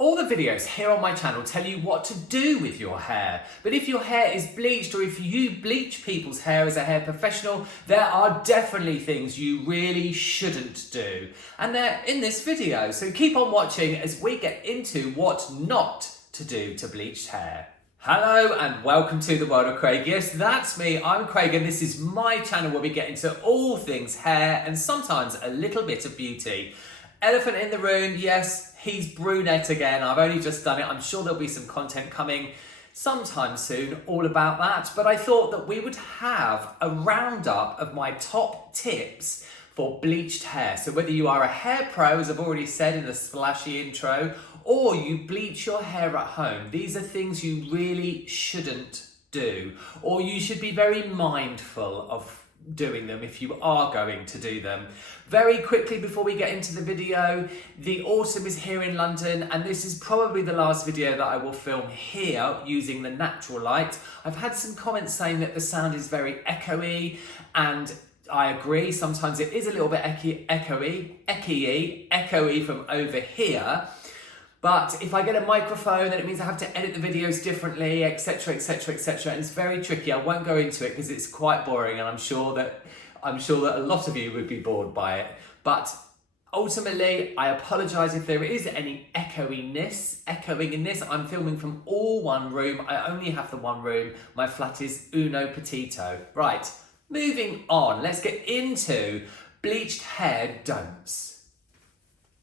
All the videos here on my channel tell you what to do with your hair, but if your hair is bleached or if you bleach people's hair as a hair professional, there are definitely things you really shouldn't do. And they're in this video, so keep on watching as we get into what not to do to bleached hair. Hello and welcome to the world of Craig. Yes, that's me, I'm Craig, and this is my channel where we get into all things hair and sometimes a little bit of beauty. Elephant in the room, yes, he's brunette again. I've only just done it. I'm sure there'll be some content coming sometime soon all about that. But I thought that we would have a roundup of my top tips for bleached hair. So whether you are a hair pro, as I've already said in the splashy intro, or you bleach your hair at home, these are things you really shouldn't do, or you should be very mindful of doing them if you are going to do them. Very quickly before we get into the video, the autumn is here in London and this is probably the last video that I will film here using the natural light. I've had some comments saying that the sound is very echoey, and I agree, sometimes it is a little bit echoey from over here. But if I get a microphone, then it means I have to edit the videos differently, etc, etc, etc. And it's very tricky. I won't go into it because it's quite boring, and I'm sure that a lot of you would be bored by it. But ultimately, I apologise if there is any echoing in this. I'm filming from all one room. I only have the one room. My flat is uno petito. Right, moving on. Let's get into bleached hair don'ts.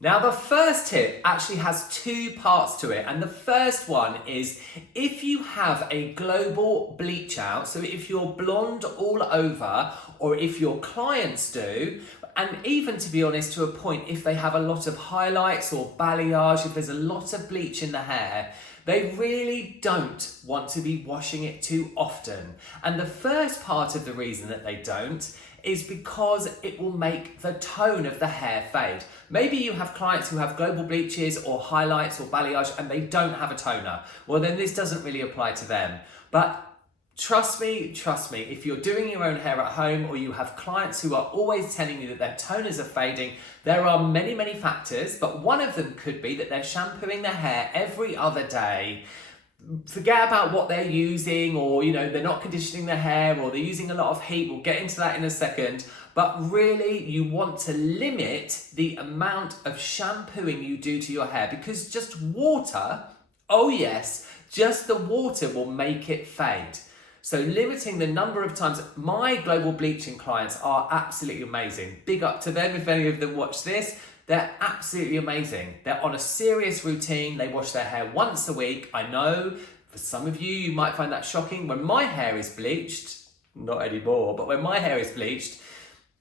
Now, the first tip actually has two parts to it, and the first one is if you have a global bleach out, so if you're blonde all over, or if your clients do, and even to be honest to a point, if they have a lot of highlights or balayage, if there's a lot of bleach in the hair, they really don't want to be washing it too often. And the first part of the reason that they don't is because it will make the tone of the hair fade. Maybe you have clients who have global bleaches or highlights or balayage and they don't have a toner. Well, then this doesn't really apply to them. But trust me, if you're doing your own hair at home or you have clients who are always telling you that their toners are fading, there are many, many factors, but one of them could be that they're shampooing their hair every other day. Forget about what they're using, or they're not conditioning their hair, or they're using a lot of heat. We'll get into that in a second. But really, you want to limit the amount of shampooing you do to your hair, because just water, oh yes, just the water will make it fade. So limiting the number of times. My global bleaching clients are absolutely amazing. Big up to them if any of them watch this. They're absolutely amazing. They're on a serious routine. They wash their hair once a week. I know for some of you, you might find that shocking. When my hair is bleached, not anymore, but when my hair is bleached,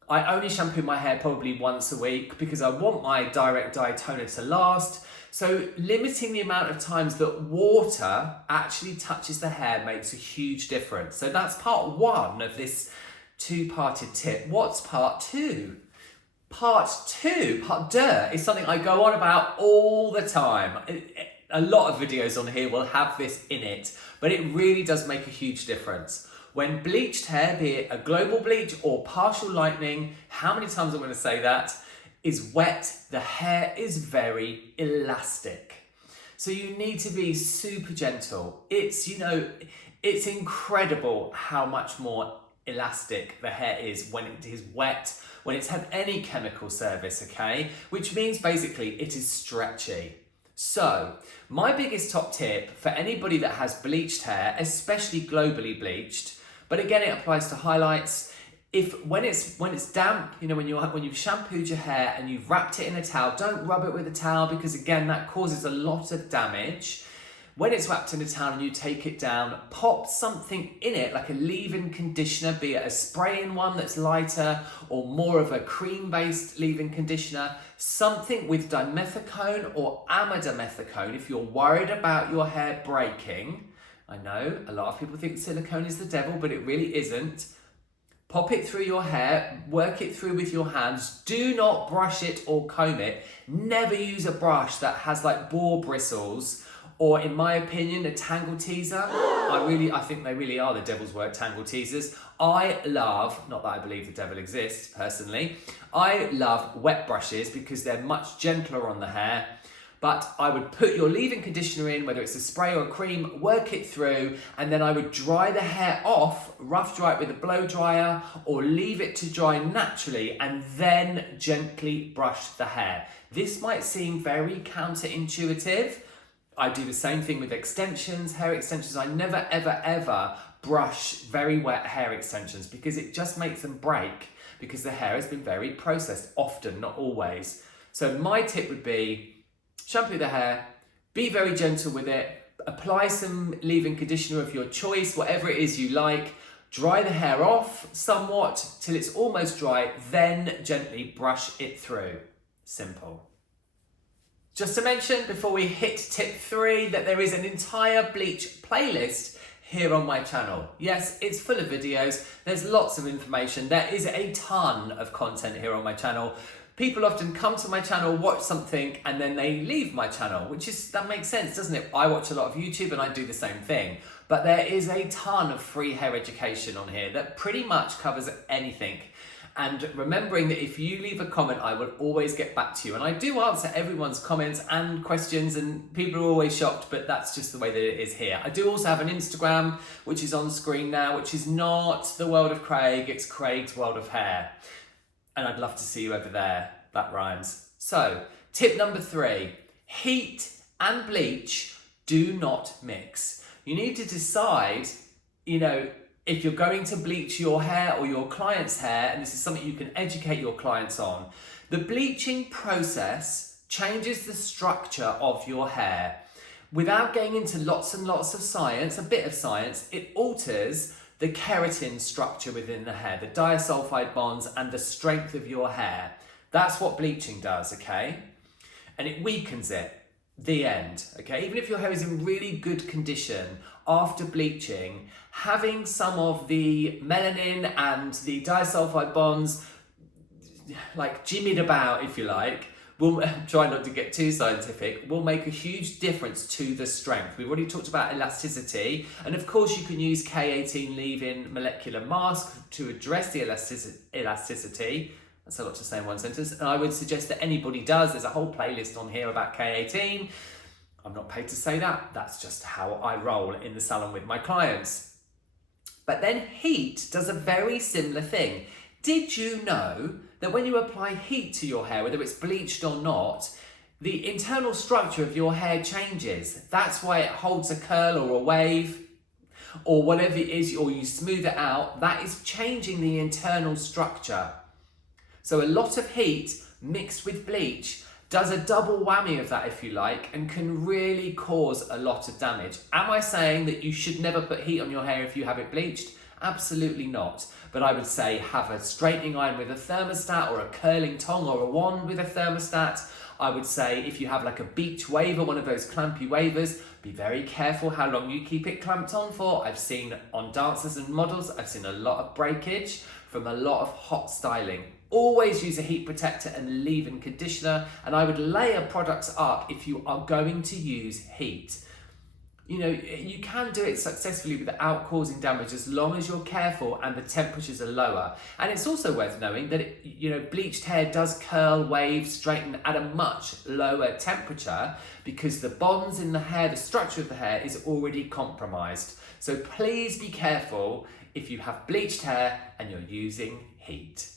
I only shampoo my hair probably once a week because I want my direct dye toner to last. So limiting the amount of times that water actually touches the hair makes a huge difference. So that's part one of this two-parted tip. What's part two? Part two, part deux, is something I go on about all the time. A lot of videos on here will have this in it, but it really does make a huge difference. When bleached hair, be it a global bleach or partial lightening, how many times I'm going to say that, is wet, the hair is very elastic. So you need to be super gentle. It's incredible how much more elastic the hair is when it is wet, when it's had any chemical service, okay? Which means basically it is stretchy. So my biggest top tip for anybody that has bleached hair, especially globally bleached, but again it applies to highlights, when it's damp, when you've shampooed your hair and you've wrapped it in a towel, don't rub it with a towel because again that causes a lot of damage. When it's wrapped in a towel and you take it down, pop something in it, like a leave-in conditioner, be it a spray-in one that's lighter or more of a cream-based leave-in conditioner, something with dimethicone or amidimethicone if you're worried about your hair breaking. I know a lot of people think silicone is the devil, but it really isn't. Pop it through your hair, work it through with your hands. Do not brush it or comb it. Never use a brush that has like boar bristles, or in my opinion, a tangle teaser. I think they really are the devil's work, tangle teasers. I love, not that I believe the devil exists personally, I love wet brushes because they're much gentler on the hair. But I would put your leave-in conditioner in, whether it's a spray or a cream, work it through, and then I would dry the hair off, rough dry it with a blow dryer, or leave it to dry naturally, and then gently brush the hair. This might seem very counterintuitive. I do the same thing with extensions, hair extensions. I never, ever, ever brush very wet hair extensions because it just makes them break because the hair has been very processed, often, not always. So my tip would be, shampoo the hair, be very gentle with it, apply some leave-in conditioner of your choice, whatever it is you like, dry the hair off somewhat till it's almost dry, then gently brush it through. Simple. Just to mention, before we hit tip 3, that there is an entire bleach playlist here on my channel. Yes, it's full of videos, there's lots of information, there is a ton of content here on my channel. People often come to my channel, watch something, and then they leave my channel, that makes sense, doesn't it? I watch a lot of YouTube and I do the same thing. But there is a ton of free hair education on here that pretty much covers anything. And remembering that if you leave a comment, I will always get back to you. And I do answer everyone's comments and questions, and people are always shocked, but that's just the way that it is here. I do also have an Instagram, which is on screen now, which is not the world of Craig, it's Craig's world of hair. And I'd love to see you over there. That rhymes. So, tip number 3, heat and bleach do not mix. You need to decide, if you're going to bleach your hair or your client's hair, and this is something you can educate your clients on. The bleaching process changes the structure of your hair. Without getting into lots and lots of science, a bit of science, it alters the keratin structure within the hair, the disulfide bonds and the strength of your hair. That's what bleaching does, okay? And it weakens it. The end, okay? Even if your hair is in really good condition after bleaching, having some of the melanin and the disulfide bonds like jimmied about, if you like, will try not to get too scientific, will make a huge difference to the strength. We've already talked about elasticity, and of course you can use K18 leave-in molecular mask to address the elasticity. That's a lot to say in one sentence, and I would suggest that anybody does. There's a whole playlist on here about K18. I'm not paid to say that. That's just how I roll in the salon with my clients. But then heat does a very similar thing. Did you know that when you apply heat to your hair, whether it's bleached or not, the internal structure of your hair changes? That's why it holds a curl or a wave or whatever it is, or you smooth it out. That is changing the internal structure. So a lot of heat mixed with bleach does a double whammy of that, if you like, and can really cause a lot of damage. Am I saying that you should never put heat on your hair if you have it bleached? Absolutely not. But I would say have a straightening iron with a thermostat, or a curling tong or a wand with a thermostat. I would say if you have like a beach waver, one of those clampy wavers, be very careful how long you keep it clamped on for. I've seen on dancers and models, I've seen a lot of breakage from a lot of hot styling. Always use a heat protector and leave-in conditioner, and I would layer products up if you are going to use heat. You can do it successfully without causing damage as long as you're careful and the temperatures are lower. And it's also worth knowing that bleached hair does curl, wave, straighten at a much lower temperature because the bonds in the hair, the structure of the hair is already compromised. So please be careful if you have bleached hair and you're using heat.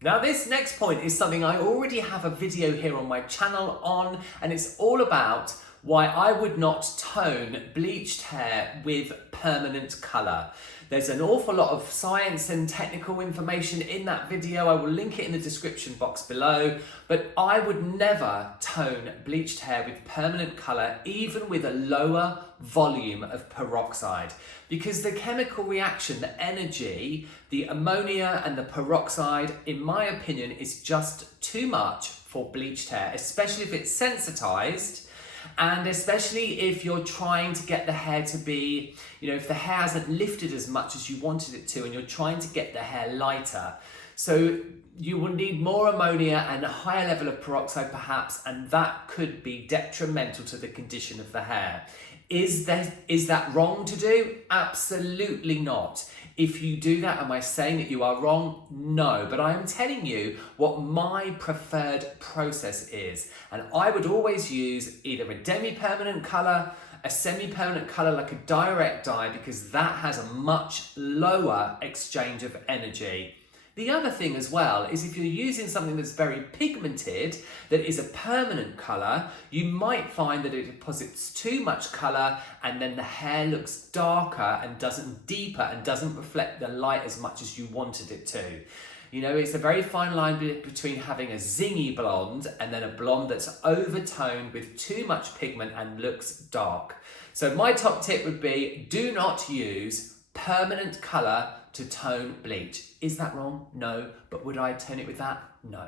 Now this next point is something I already have a video here on my channel on, and it's all about why I would not tone bleached hair with permanent colour. There's an awful lot of science and technical information in that video. I will link it in the description box below, but I would never tone bleached hair with permanent colour, even with a lower volume of peroxide, because the chemical reaction, the energy, the ammonia and the peroxide, in my opinion, is just too much for bleached hair, especially if it's sensitized. And especially if you're trying to get the hair to be, if the hair hasn't lifted as much as you wanted it to and you're trying to get the hair lighter. So you will need more ammonia and a higher level of peroxide perhaps, and that could be detrimental to the condition of the hair. Is that wrong to do? Absolutely not. If you do that, am I saying that you are wrong? No, but I am telling you what my preferred process is. And I would always use either a demi-permanent colour, a semi-permanent colour like a direct dye, because that has a much lower exchange of energy. The other thing as well is if you're using something that's very pigmented, that is a permanent colour, you might find that it deposits too much colour and then the hair looks darker and deeper and doesn't reflect the light as much as you wanted it to. You know, it's a very fine line between having a zingy blonde and then a blonde that's overtoned with too much pigment and looks dark. So my top tip would be, do not use permanent colour to tone bleach. Is that wrong? No. But would I tone it with that? No.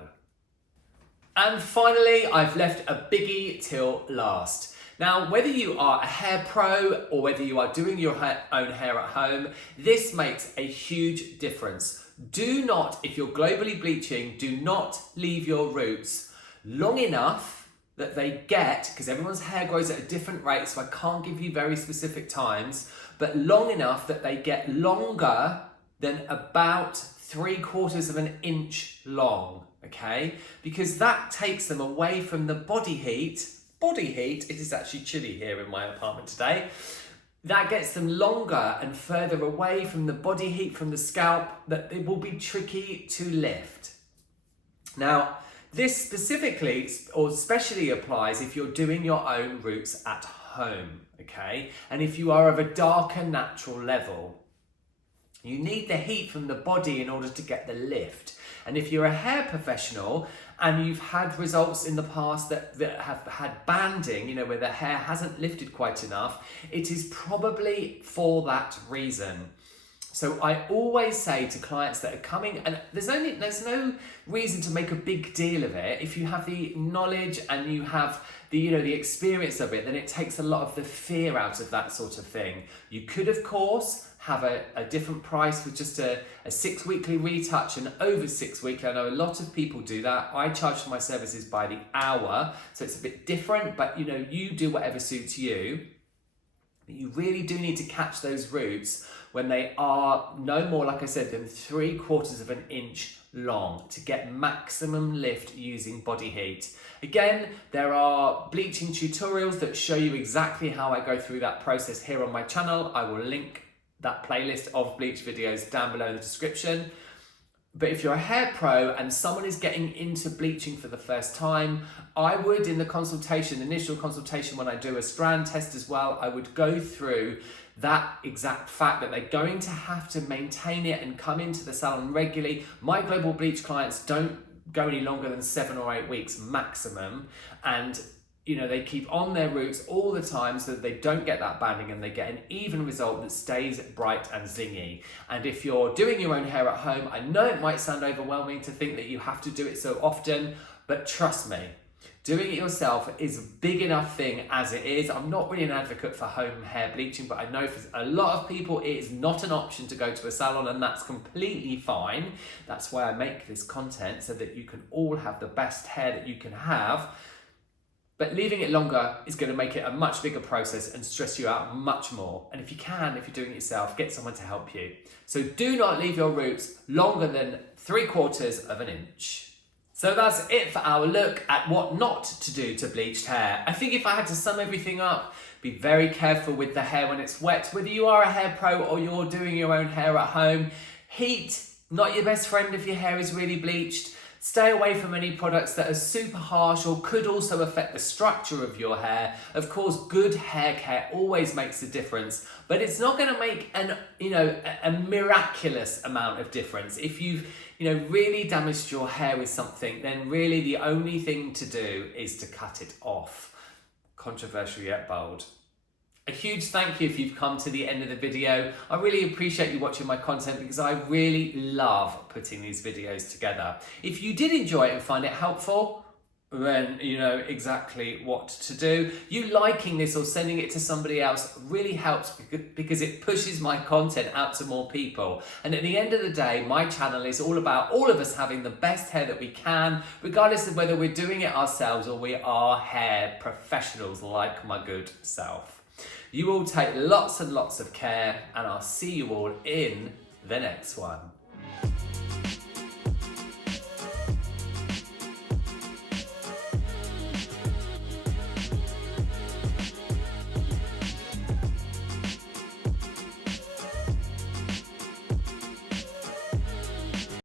And finally, I've left a biggie till last. Now, whether you are a hair pro or whether you are doing your own hair at home, this makes a huge difference. Do not, if you're globally bleaching, do not leave your roots long enough that they get, because everyone's hair grows at a different rate, so I can't give you very specific times, but long enough that they get longer than about 3/4 of an inch long, okay? Because that takes them away from the body heat. It is actually chilly here in my apartment today. That gets them longer and further away from the body heat from the scalp, that it will be tricky to lift. Now, this specifically or especially applies if you're doing your own roots at home, okay? And if you are of a darker natural level. You need the heat from the body in order to get the lift. And if you're a hair professional and you've had results in the past that have had banding, you know, where the hair hasn't lifted quite enough, it is probably for that reason. So I always say to clients that are coming, and there's no reason to make a big deal of it. If you have the knowledge and you have the experience of it, then it takes a lot of the fear out of that sort of thing. You could, of course, have a different price for just a 6 weekly retouch and over 6 weekly. I know a lot of people do that. I charge for my services by the hour, so it's a bit different, but you do whatever suits you. But you really do need to catch those roots when they are no more, like I said, than 3/4 of an inch long to get maximum lift using body heat. Again, there are bleaching tutorials that show you exactly how I go through that process here on my channel. I will link that playlist of bleach videos down below in the description. But if you're a hair pro and someone is getting into bleaching for the first time, I would, in the initial consultation, when I do a strand test as well, I would go through that exact fact that they're going to have to maintain it and come into the salon regularly. My global bleach clients don't go any longer than 7 or 8 weeks maximum, and they keep on their roots all the time so that they don't get that banding and they get an even result that stays bright and zingy. And if you're doing your own hair at home, I know it might sound overwhelming to think that you have to do it so often, but trust me, doing it yourself is a big enough thing as it is. I'm not really an advocate for home hair bleaching, but I know for a lot of people it is not an option to go to a salon, and that's completely fine. That's why I make this content, so that you can all have the best hair that you can have. But leaving it longer is going to make it a much bigger process and stress you out much more. And if you're doing it yourself, get someone to help you. So do not leave your roots longer than 3/4 of an inch. So that's it for our look at what not to do to bleached hair. I think if I had to sum everything up, be very careful with the hair when it's wet. Whether you are a hair pro or you're doing your own hair at home, heat, not your best friend if your hair is really bleached. Stay away from any products that are super harsh or could also affect the structure of your hair. Of course, good hair care always makes a difference, but it's not going to make a miraculous amount of difference. If you've really damaged your hair with something, then really the only thing to do is to cut it off. Controversial yet bold. A huge thank you if you've come to the end of the video. I really appreciate you watching my content because I really love putting these videos together. If you did enjoy it and find it helpful, then you know exactly what to do. You liking this or sending it to somebody else really helps because it pushes my content out to more people. And at the end of the day, my channel is all about all of us having the best hair that we can, regardless of whether we're doing it ourselves or we are hair professionals like my good self. You all take lots and lots of care, and I'll see you all in the next one.